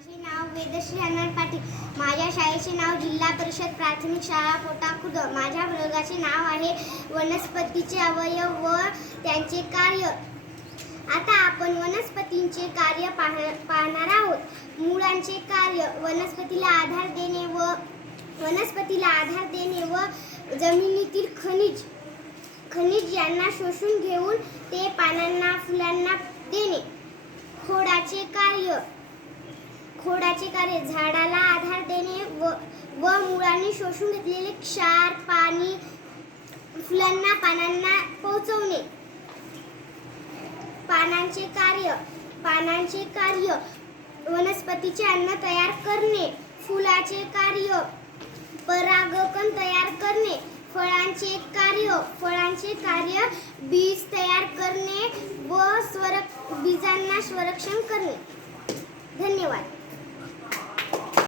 माझे नाव वेदश्री अनंत पाटील. माझ्या शाळेचे नाव जिल्हा परिषद प्राथमिक शाळा पोटा खुर्द. माझ्या प्रयोगाचे नाव आहे वनस्पतीचे अवयव व त्यांचे कार्य. आता आपण वनस्पतींचे कार्य पाहणार आहोत. मुळांचे कार्य वनस्पतीला आधार देणे व जमिनीतील खनिज यांना शोषून घेऊन ते पानांना फुलांना देणे. खोडाचे कार्य झाडाला आधार देणे व मुळांनी शोषून घेतलेले क्षार पाणी फुलांना पानांना पोहोचवणे. पानांचे कार्य वनस्पतीचे अन्न तयार करणे. फुलाचे कार्य परागकण तयार करणे. फळांचे कार्य बीज तयार करणे व बीजांना संरक्षण करणे.